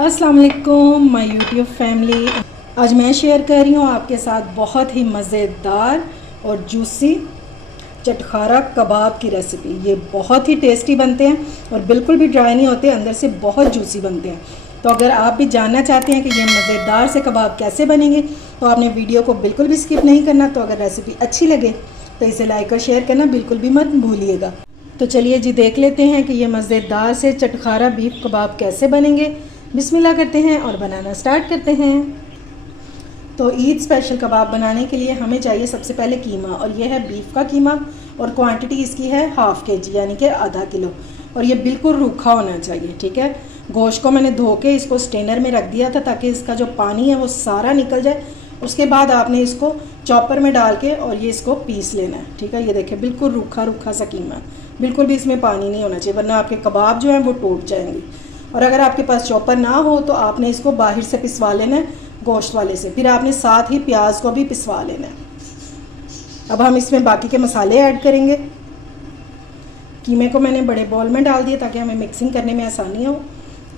अस्सलाम वालेकुम my YouTube family. आज मैं शेयर कर रही हूँ आपके साथ बहुत ही मज़ेदार और जूसी चटखारा कबाब की रेसिपी। ये बहुत ही टेस्टी बनते हैं और बिल्कुल भी ड्राई नहीं होते, अंदर से बहुत जूसी बनते हैं। तो अगर आप भी जानना चाहते हैं कि ये मज़ेदार से कबाब कैसे बनेंगे तो आपने वीडियो को बिल्कुल भी स्किप नहीं करना। तो अगर रेसिपी अच्छी लगे तो इसे लाइक और शेयर करना बिल्कुल भी मत भूलिएगा। तो चलिए जी देख लेते हैं कि ये मज़ेदार से चटखारा बीफ कबाब कैसे बनेंगे। बिस्मिल्लाह करते हैं और बनाना स्टार्ट करते हैं। तो ईद स्पेशल कबाब बनाने के लिए हमें चाहिए सबसे पहले कीमा, और ये है बीफ का कीमा और क्वांटिटी इसकी है ½ kg यानी कि आधा किलो। और ये बिल्कुल रूखा होना चाहिए, ठीक है। गोश्त को मैंने धो के इसको स्टेनर में रख दिया था ताकि इसका जो पानी है वो सारा निकल जाए। उसके बाद आपने इसको चॉपर में डाल के और ये इसको पीस लेना है, ठीक है। ये देखिए बिल्कुल रूखा रूखा सा कीमा है, बिल्कुल भी इसमें पानी नहीं होना चाहिए वरना आपके कबाब जो हैं वो टूट जाएंगे। और अगर आपके पास चॉपर ना हो तो आपने इसको बाहर से पिसवा लेना है गोश्त वाले से, फिर आपने साथ ही प्याज को भी पिसवा लेना है। अब हम इसमें बाकी के मसाले ऐड करेंगे। कीमे को मैंने बड़े बॉल में डाल दिया ताकि हमें मिक्सिंग करने में आसानी हो।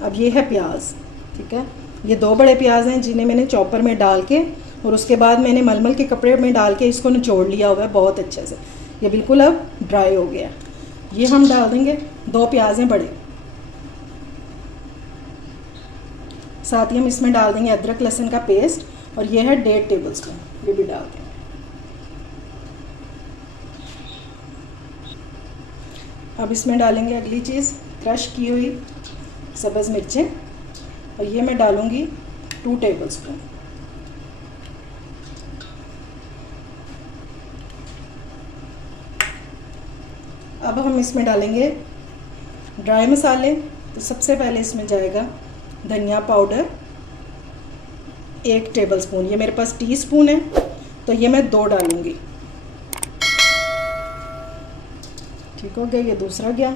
अब ये है प्याज, ठीक है। ये 2 बड़े प्याज हैं जिन्हें मैंने चॉपर में डाल के और उसके बाद मैंने मलमल के कपड़े में डाल के इसको निचोड़ लिया हुआ है बहुत अच्छे से। ये बिल्कुल अब ड्राई हो गया। ये हम डाल देंगे 2 प्याज हैं बड़े। साथ ही हम इसमें डाल देंगे अदरक लहसुन का पेस्ट और ये है 1.5 टेबलस्पून, ये भी डाल देंगे। अब इसमें डालेंगे अगली चीज़ क्रश की हुई सब्ज़ मिर्चें, और ये मैं डालूँगी 2 टेबलस्पून। अब हम इसमें डालेंगे ड्राई मसाले। तो सबसे पहले इसमें जाएगा धनिया पाउडर 1 टेबलस्पून, ये मेरे पास टीस्पून है तो ये मैं 2 डालूँगी, ठीक हो गया। ये दूसरा गया।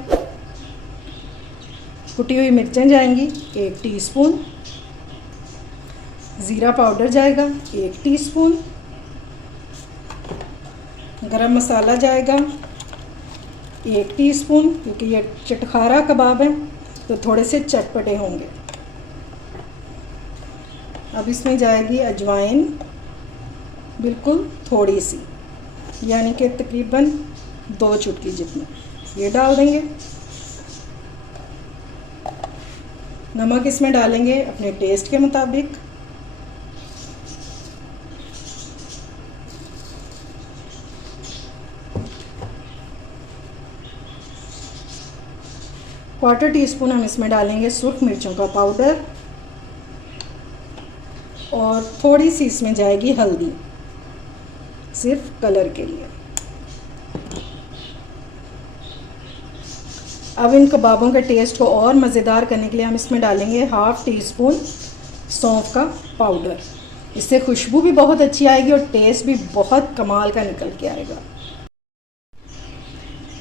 कुटी हुई मिर्चें जाएंगी 1 टीस्पून, ज़ीरा पाउडर जाएगा 1 टीस्पून, गरम मसाला जाएगा 1 टीस्पून, क्योंकि ये चटखारा कबाब है तो थोड़े से चटपटे होंगे। अब इसमें जाएगी अजवाइन बिल्कुल थोड़ी सी, यानी कि तकरीबन 2 चुटकी जितनी, ये डाल देंगे। नमक इसमें डालेंगे अपने टेस्ट के मुताबिक। क्वार्टर टीस्पून हम इसमें डालेंगे सुर्ख मिर्चों का पाउडर, और थोड़ी सी इसमें जाएगी हल्दी सिर्फ कलर के लिए। अब इन कबाबों के टेस्ट को और मज़ेदार करने के लिए हम इसमें डालेंगे ½ टीस्पून सौंफ का पाउडर। इससे खुशबू भी बहुत अच्छी आएगी और टेस्ट भी बहुत कमाल का निकल के आएगा।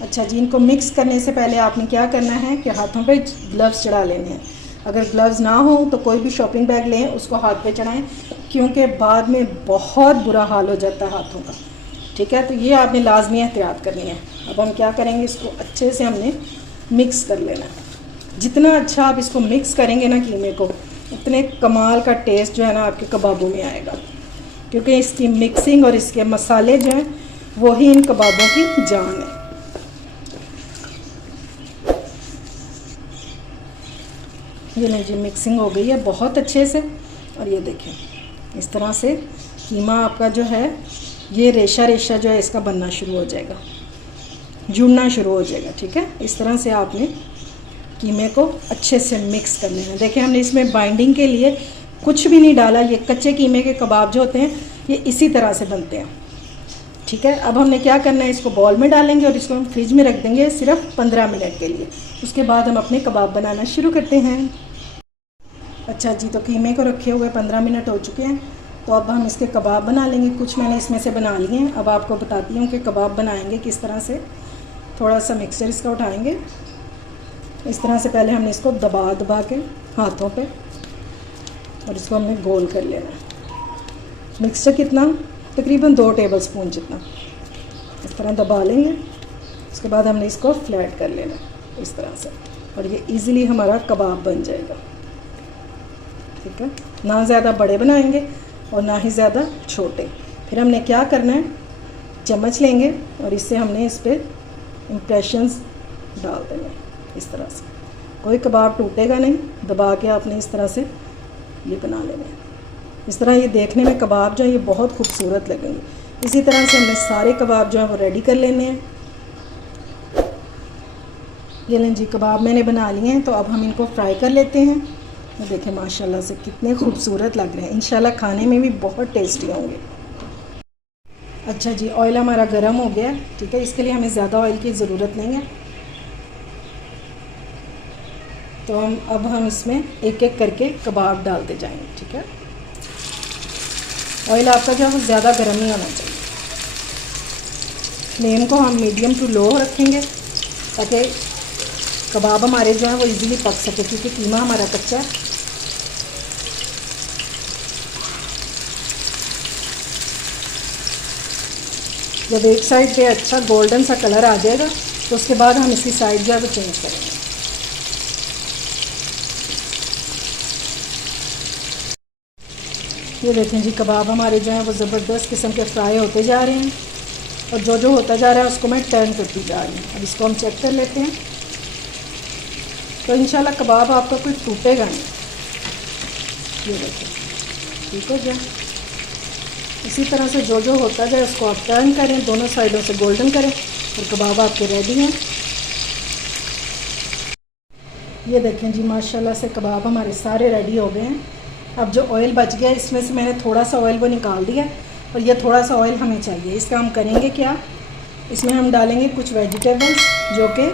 अच्छा जी, इनको मिक्स करने से पहले आपने क्या करना है कि हाथों पे ग्लव्स चढ़ा लेने हैं। अगर ग्लव्स ना हो तो कोई भी शॉपिंग बैग लें, उसको हाथ पे चढ़ाएं, क्योंकि बाद में बहुत बुरा हाल हो जाता है हाथों का, ठीक है। तो ये आपने लाजमी एहतियात करनी है। अब हम क्या करेंगे, इसको अच्छे से हमने मिक्स कर लेना है। जितना अच्छा आप इसको मिक्स करेंगे ना कीमे को, उतने कमाल का टेस्ट जो है ना आपके कबाबों में आएगा, क्योंकि इसकी मिक्सिंग और इसके मसाले जो हैं वही इन कबाबों की जान है। ये नहीं जी, मिक्सिंग हो गई है बहुत अच्छे से। और ये देखें इस तरह से कीमा आपका जो है ये रेशा रेशा जो है इसका बनना शुरू हो जाएगा, जुड़ना शुरू हो जाएगा, ठीक है। इस तरह से आपने कीमे को अच्छे से मिक्स कर लेना। देखिए हमने इसमें बाइंडिंग के लिए कुछ भी नहीं डाला। ये कच्चे कीमे के कबाब जो होते हैं ये इसी तरह से बनते हैं, ठीक है। अब हमने क्या करना है, इसको बॉल में डालेंगे और इसको हम फ्रिज में रख देंगे सिर्फ 15 मिनट के लिए। उसके बाद हम अपने कबाब बनाना शुरू करते हैं। अच्छा जी, तो कीमे को रखे हुए 15 मिनट हो चुके हैं, तो अब हम इसके कबाब बना लेंगे। कुछ मैंने इसमें से बना लिए हैं। अब आपको बताती हूँ कि कबाब बनाएंगे किस तरह से। थोड़ा सा मिक्सचर इसका उठाएंगे इस तरह से। पहले हमने इसको दबा दबा के हाथों पे और इसको हमने गोल कर लेना। मिक्सचर कितना, तकरीबन 2 टेबलस्पून जितना, इस तरह दबा लेंगे। उसके बाद हमने इसको फ्लैट कर लेना इस तरह से, और ये इजीली हमारा कबाब बन जाएगा। ठीक है, ना ज़्यादा बड़े बनाएंगे और ना ही ज़्यादा छोटे। फिर हमने क्या करना है, चम्मच लेंगे और इससे हमने इस पर इम्प्रेशंस डाल देंगे इस तरह से। कोई कबाब टूटेगा नहीं, दबा के आपने इस तरह से ये बना लेना है। इस तरह ये देखने में कबाब जो है ये बहुत खूबसूरत लगेंगे। इसी तरह से हमने सारे कबाब जो है वो रेडी कर लेने हैं। ये लें जी, कबाब मैंने बना लिए हैं, तो अब हम इनको फ्राई कर लेते हैं। तो देखें माशाल्लाह से कितने खूबसूरत लग रहे हैं, इंशाल्लाह खाने में भी बहुत टेस्टी होंगे। अच्छा जी, ऑयल हमारा गर्म हो गया, ठीक है। इसके लिए हमें ज़्यादा ऑयल की ज़रूरत नहीं है, तो अब हम इसमें एक एक करके कबाब डालते जाएंगे, ठीक है। ऑयल आपका जो है वो ज़्यादा गर्म नहीं होना चाहिए। फ्लेम को हम मीडियम टू लो रखेंगे ताकि कबाब हमारे जो है वो इजीली पक सके, क्योंकि कीमा हमारा कच्चा है। जब एक साइड पे अच्छा गोल्डन सा कलर आ जाएगा तो उसके बाद हम इसकी साइड जो है वो चेंज करेंगे। ये देखें जी, कबाब हमारे जो है वो ज़बरदस्त किस्म के फ्राई होते जा रहे हैं और जो होता जा रहा है उसको मैं टर्न करती जा रही हूँ। अब इसको हम चेक कर लेते हैं। तो इंशाल्लाह कबाब आपका कोई टूटेगा नहीं। ये देखें, ठीक हो गया। इसी तरह से जो होता जाए उसको आप टर्न करें, दोनों साइडों से गोल्डन करें और कबाब आपके रेडी हैं। ये देखें जी, माशाल्लाह से कबाब हमारे सारे रेडी हो गए हैं। अब जो ऑयल बच गया इसमें से मैंने थोड़ा सा ऑयल वो निकाल दिया और ये थोड़ा सा ऑयल हमें चाहिए। इसका हम करेंगे क्या, इसमें हम डालेंगे कुछ वेजिटेबल्स जो कि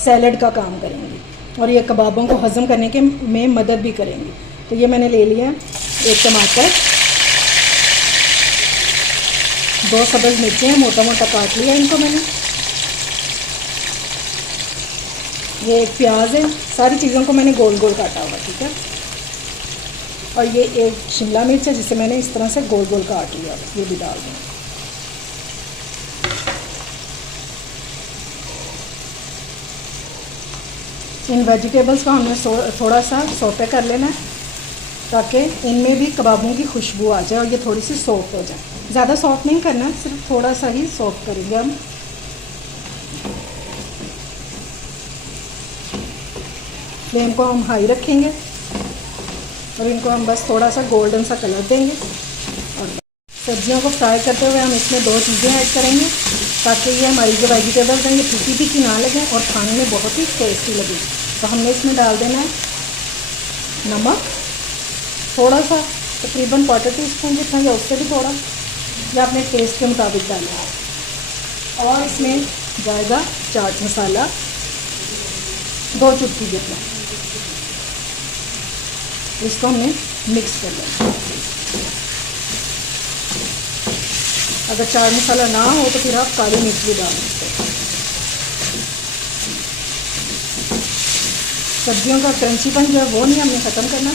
सैलड का काम करेंगे और ये कबाबों को हज़म करने के में मदद भी करेंगे। तो ये मैंने ले लिया एक टमाटर, 2 सब्ज़ मिर्चें मोटा मोटा काट लिया इनको मैंने, ये एक प्याज है, सारी चीज़ों को मैंने गोल गोल काटा हुआ, ठीक है। और ये एक शिमला मिर्च है जिसे मैंने इस तरह से गोल गोल काट लिया, ये भी डाल दें। इन वेजिटेबल्स को हमने थोड़ा सा सौटे कर लेना है ताकि इनमें भी कबाबों की खुशबू आ जाए और ये थोड़ी सी सॉफ्ट हो जाए। ज़्यादा सॉफ्ट नहीं करना, सिर्फ थोड़ा सा ही सॉफ्ट करेंगे हम। फ्लेम को हम हाई रखेंगे और इनको हम बस थोड़ा सा गोल्डन सा कलर देंगे। और सब्जियों को फ्राई करते हुए हम इसमें 2 चीज़ें ऐड करेंगे ताकि ये हमारी जो वेजिटेबल्स हैं ये फीकी फीकी ना लगें और खाने में बहुत ही टेस्टी लगे। तो हमने इसमें डाल देना है नमक, थोड़ा सा, तकरीबन 1/4 टीस्पून जितना या उससे भी थोड़ा, या अपने टेस्ट के मुताबिक डालना है। और इसमें जाएगा चाट मसाला 2 चुटकी जितना। इसको हमने मिक्स कर लेना। अगर चाट मसाला ना हो तो फिर आप काली मिर्च भी डाल सकते हैं। सब्जियों का क्रंचीपन जो है वो नहीं हमने ख़त्म करना।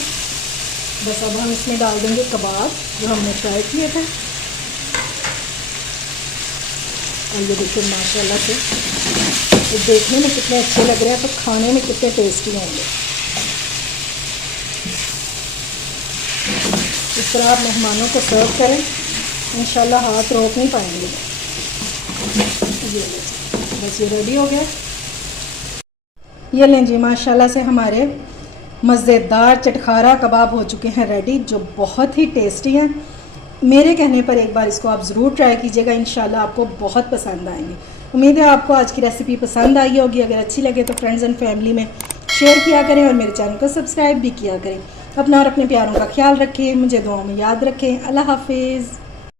बस अब हम इसमें डाल देंगे कबाब जो हमने फ्राई किए थे। और ये देखिए माशाल्लाह से ये देखने में कितने अच्छे लग रहे हैं, तो खाने में कितने टेस्टी होंगे। इस तरह आप मेहमानों को सर्व करें, इंशाल्लाह हाथ रोक नहीं पाएंगे। ये बस ये रेडी हो गया। ये लें जी, माशाल्लाह से हमारे मज़ेदार चटखारा कबाब हो चुके हैं रेडी, जो बहुत ही टेस्टी हैं। मेरे कहने पर एक बार इसको आप ज़रूर ट्राई कीजिएगा, इंशाल्लाह आपको बहुत पसंद आएंगे। उम्मीद है आपको आज की रेसिपी पसंद आई होगी। अगर अच्छी लगे तो फ्रेंड्स एंड फैमिली में शेयर किया करें और मेरे चैनल को सब्सक्राइब भी किया करें। अपना और अपने प्यारों का ख्याल रखें, मुझे दुआओं में याद रखें। अल्लाह हाफिज़।